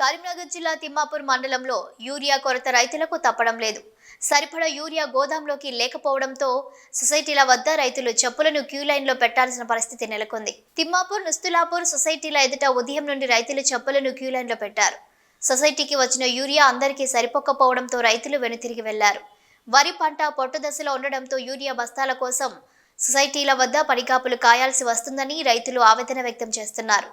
కరీంనగర్ జిల్లా తిమ్మాపూర్ మండలంలో యూరియా కొరత రైతులకు తప్పడం లేదు. సరిపడా యూరియా గోదాంలోకి లేకపోవడంతో సొసైటీల వద్ద రైతులు చెప్పులను క్యూ లైన్లో పెట్టాల్సిన పరిస్థితి నెలకొంది. తిమ్మాపూర్, నుస్తులాపూర్ సొసైటీల ఎదుట ఉదయం నుండి రైతులు చెప్పులను క్యూ లైన్లో పెట్టారు. సొసైటీకి వచ్చిన యూరియా అందరికీ సరిపోకపోవడంతో రైతులు వెనుతిరిగి వెళ్లారు. వరి పంట పొట్టు దశలో ఉండడంతో యూరియా బస్తాల కోసం సొసైటీల వద్ద పడిగాపులు కాయాల్సి వస్తుందని రైతులు ఆవేదన వ్యక్తం చేస్తున్నారు.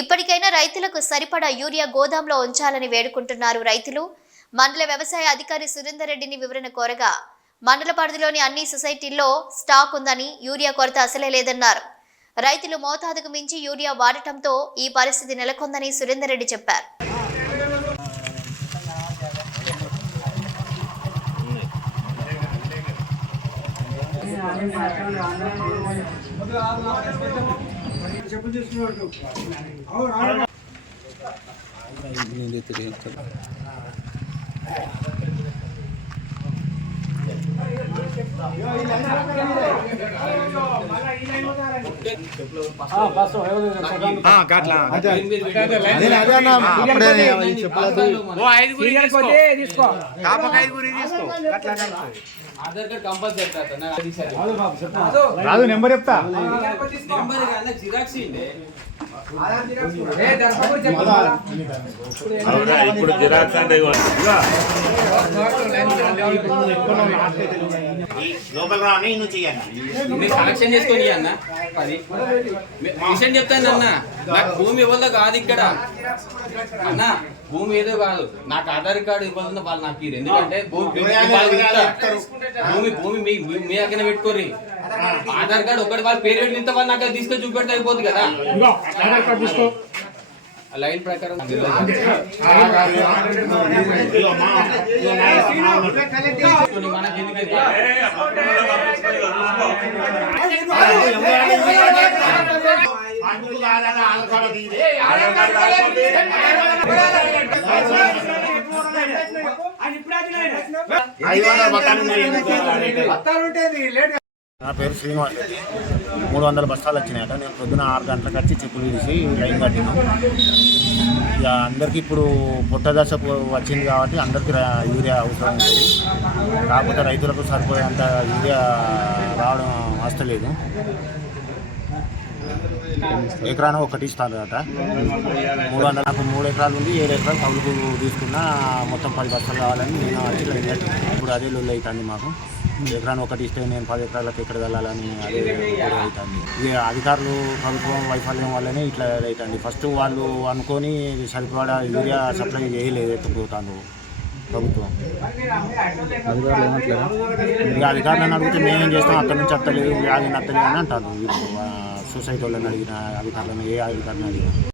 ఇప్పటికైనా రైతులకు సరిపడా యూరియా గోదాంలో ఉంచాలని వేడుకుంటున్నారు రైతులు. మండల వ్యవసాయ అధికారి సురేందర్ రెడ్డిని వివరణ కోరగా మండల పరిధిలోని అన్ని సొసైటీల్లో స్టాక్ ఉందని, యూరియా కొరత అసలే లేదన్నారు. రైతులు మోతాదుకు మించి యూరియా వాడటంతో ఈ పరిస్థితి నెలకొందని సురేందర్ రెడ్డి చెప్పారు. రాదు నెంబర్ చెప్తా. ఇప్పుడు జిరాక్స్ అంటే లోపల రాని నువ్వు చేయాలి, కలెక్షన్ చేసుకొని అన్న. అది విషయం చెప్తాను అన్న, నాకు భూమి ఇవ్వదో కాదు ఇక్కడ అన్న, భూమి ఏదో కాదు, నాకు ఆధార్ కార్డు ఇవ్వాలన్న వాళ్ళు నాకు ఇరు. ఎందుకంటే భూమి మీ అక్కడ పెట్టుకోర్రి, ఆధార్ కార్డు ఒకటి వాళ్ళ పేరు పెట్టి వాళ్ళు నాకు తీసుకొని చూపెడితే అయిపోతుంది కదా. లైన్ ప్రకారం నా పేరు శ్రీనివాస్. 300 బస్తాలు వచ్చినాయట. నేను పొద్దున 6 గంటలకు వచ్చి చెప్పులు తీసి లైన్ కట్టినాం. ఇక అందరికీ ఇప్పుడు పొట్ట దశ వచ్చింది కాబట్టి అందరికీ యూరియా అవసరం ఉంటుంది. కాకపోతే రైతులకు సరిపోయేంత యూరియా రావడం వస్తలేదు. ఎకరాన ఒకటి ఇస్తారు కదా. 300 నాకు 3 ఎకరాలు ఉంది. 7 ఎకరాలు కౌలుకు తీసుకున్నా మొత్తం 10 బస్తాలు కావాలని నేను వచ్చి లైన్ కట్టినా. ఇప్పుడు అదే లొల్లి అవుతుంది మాకు. ఎకరాన్ని ఒకటి ఇస్తే నేను 10 ఎకరాలకు ఎక్కడ వెళ్ళాలని అదే అవుతుంది. ఇక అధికారులు ప్రభుత్వం వైఫల్యం వల్లనే ఇట్లా అవుతుంది. ఫస్ట్ వాళ్ళు అనుకొని సరిపడా యూరియా సప్లై చేయలేదు, ఎత్తుకుపోతాను ప్రభుత్వం. ఇక అధికారులను అడిగితే మేమేం చేస్తాం, అక్కడి నుంచి అత్తలేదు, అది నత్తలేదు అని అంటారు. సొసైటీ వాళ్ళని అడిగిన, అధికారులను ఏ అధికారులను అడిగినా